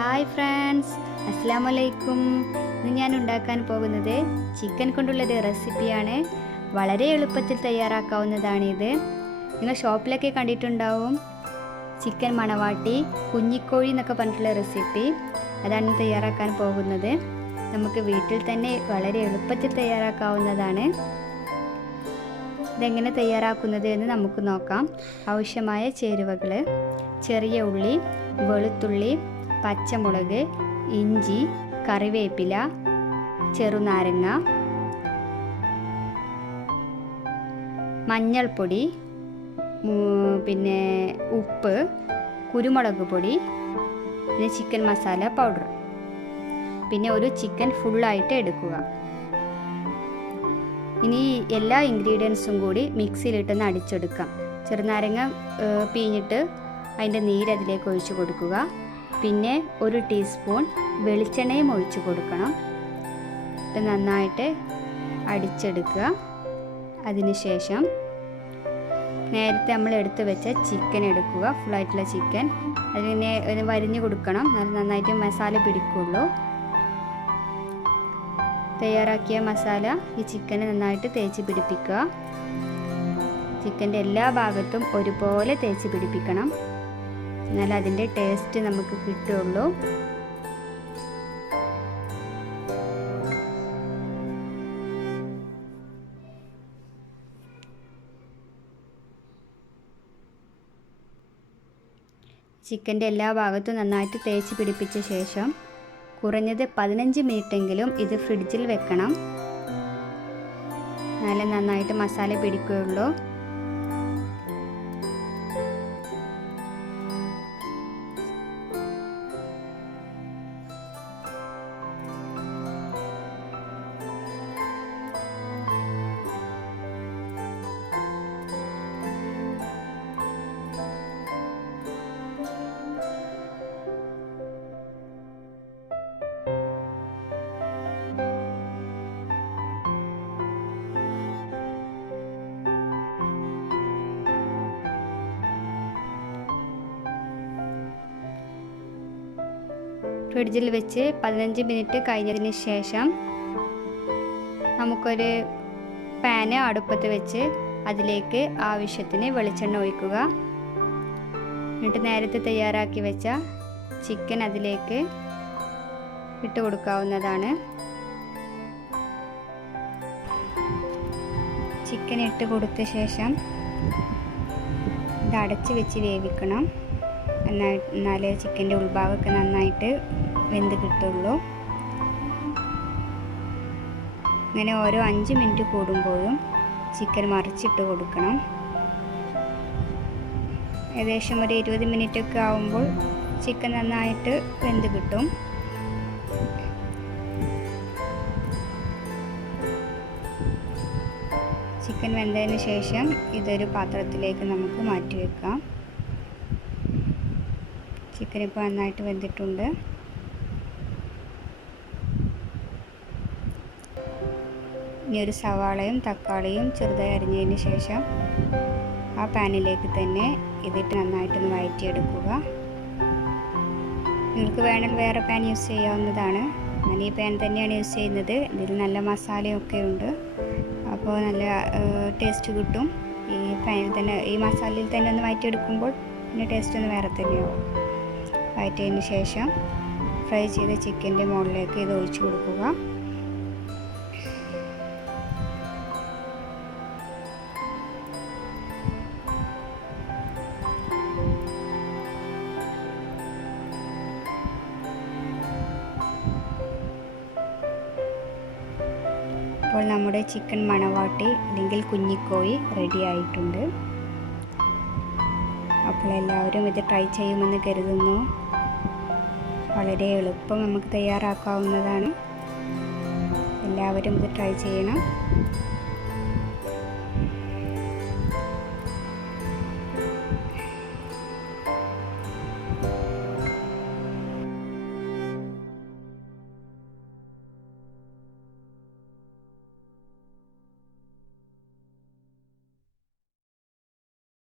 Hi friends, അസ്സലാമലൈക്കും. ഇന്ന് ഞാൻ ഉണ്ടാക്കാൻ പോകുന്നത് ചിക്കൻ കൊണ്ടുള്ളൊരു റെസിപ്പിയാണ്. വളരെ എളുപ്പത്തിൽ തയ്യാറാക്കാവുന്നതാണിത്. നിങ്ങൾ ഷോപ്പിലൊക്കെ കണ്ടിട്ടുണ്ടാവും ചിക്കൻ മണവാട്ടി, കുഞ്ഞിക്കോഴി എന്നൊക്കെ പറഞ്ഞിട്ടുള്ള റെസിപ്പി. അതാണ് തയ്യാറാക്കാൻ പോകുന്നത്. നമുക്ക് വീട്ടിൽ തന്നെ വളരെ എളുപ്പത്തിൽ തയ്യാറാക്കാവുന്നതാണ്. ഇതെങ്ങനെ തയ്യാറാക്കുന്നത് എന്ന് നമുക്ക് നോക്കാം. ആവശ്യമായ ചേരുവകൾ: ചെറിയ ഉള്ളി, വെളുത്തുള്ളി, പച്ചമുളക്, ഇഞ്ചി, കറിവേപ്പില, ചെറുനാരങ്ങ, മഞ്ഞൾപ്പൊടി, പിന്നെ ഉപ്പ്, കുരുമുളക് പൊടി, പിന്നെ ചിക്കൻ മസാല പൗഡർ, പിന്നെ ഒരു ചിക്കൻ ഫുള്ളായിട്ട് എടുക്കുക. ഇനി എല്ലാ ഇൻഗ്രീഡിയൻസും കൂടി മിക്സിയിലിട്ടൊന്ന് അടിച്ചെടുക്കാം. ചെറുനാരങ്ങ പിഴിഞ്ഞിട്ട് അതിൻ്റെ നീര് അതിലേക്ക് ഒഴിച്ചു കൊടുക്കുക. പിന്നെ ഒരു ടീസ്പൂൺ വെളിച്ചെണ്ണയും ഒഴിച്ചു കൊടുക്കണം. ഇത് നന്നായിട്ട് അടിച്ചെടുക്കുക. അതിനുശേഷം നേരത്തെ നമ്മൾ എടുത്ത് വെച്ച ചിക്കൻ എടുക്കുക, ഫുള്ളായിട്ടുള്ള ചിക്കൻ. അതിനെ വരിഞ്ഞു കൊടുക്കണം, നന്നായിട്ട് മസാല പിടിക്കുള്ളൂ. തയ്യാറാക്കിയ മസാല ഈ ചിക്കന് നന്നായിട്ട് തേച്ച് പിടിപ്പിക്കുക. ചിക്കൻ്റെ എല്ലാ ഭാഗത്തും ഒരുപോലെ തേച്ച് പിടിപ്പിക്കണം, എന്നാൽ അതിൻ്റെ ടേസ്റ്റ് നമുക്ക് കിട്ടുള്ളൂ. ചിക്കൻ്റെ എല്ലാ ഭാഗത്തും നന്നായിട്ട് തേച്ച് പിടിപ്പിച്ച ശേഷം കുറഞ്ഞത് 15 മിനിറ്റെങ്കിലും ഇത് ഫ്രിഡ്ജിൽ വെക്കണം, നല്ല നന്നായിട്ട് മസാല പിടിക്കുകയുള്ളൂ. ഫ്രിഡ്ജിൽ വെച്ച് 15 മിനിറ്റ് കഴിഞ്ഞതിന് ശേഷം നമുക്കൊരു പാന് അടുപ്പത്ത് വെച്ച് അതിലേക്ക് ആവശ്യത്തിന് വെളിച്ചെണ്ണ ഒഴിക്കുക. എന്നിട്ട് നേരത്തെ തയ്യാറാക്കി വെച്ച ചിക്കൻ അതിലേക്ക് ഇട്ട് കൊടുക്കാവുന്നതാണ്. ചിക്കൻ ഇട്ട് കൊടുത്ത ശേഷം ഇത് അടച്ച് വെച്ച് വേവിക്കണം, എന്നാലേ ചിക്കൻ്റെ ഉൾഭാഗമൊക്കെ നന്നായിട്ട് വെന്ത് കിട്ടുള്ളൂ. ഇങ്ങനെ ഓരോ 5 മിനിറ്റ് കൂടുമ്പോഴും ചിക്കൻ മറിച്ചിട്ട് കൊടുക്കണം. ഏകദേശം ഒരു 20 മിനിറ്റൊക്കെ ആകുമ്പോൾ ചിക്കൻ നന്നായിട്ട് വെന്ത് കിട്ടും. ചിക്കൻ വെന്തതിന് ശേഷം ഇതൊരു പാത്രത്തിലേക്ക് നമുക്ക് മാറ്റി വെക്കാം. ചിക്കൻ ഇപ്പോൾ നന്നായിട്ട് വെന്തിട്ടുണ്ട്. ഇനി ഒരു സവാളയും തക്കാളിയും ചെറുതായി അരിഞ്ഞതിന് ശേഷം ആ പാനിലേക്ക് തന്നെ ഇതിട്ട് നന്നായിട്ടൊന്ന് വഴറ്റിയെടുക്കുക. നിങ്ങൾക്ക് വേണമെങ്കിൽ വേറെ പാൻ യൂസ് ചെയ്യാവുന്നതാണ്. ഞാൻ ഈ പാൻ തന്നെയാണ് യൂസ് ചെയ്യുന്നത്. ഇതിൽ നല്ല മസാലയൊക്കെ ഉണ്ട്, അപ്പോൾ നല്ല ടേസ്റ്റ് കിട്ടും. ഈ പാനിൽ തന്നെ, ഈ മസാലയിൽ തന്നെ ഒന്ന് വഴറ്റിയെടുക്കുമ്പോൾ പിന്നെ ടേസ്റ്റ് ഒന്ന് വേറെ തന്നെയാവും. വഴറ്റിയതിന് ശേഷം ഫ്രൈ ചെയ്ത ചിക്കൻ്റെ മുകളിലേക്ക് ഇത് ഒഴിച്ചു കൊടുക്കുക. അപ്പോൾ നമ്മുടെ ചിക്കൻ മണവാട്ടി അല്ലെങ്കിൽ കുഞ്ഞിക്കോഴി റെഡി ആയിട്ടുണ്ട്. അപ്പോൾ എല്ലാവരും ഇത് ട്രൈ ചെയ്യുമെന്ന് കരുതുന്നു. വളരെ എളുപ്പം നമുക്ക് തയ്യാറാക്കാവുന്നതാണ്. എല്ലാവരും ഇത് ട്രൈ ചെയ്യണം.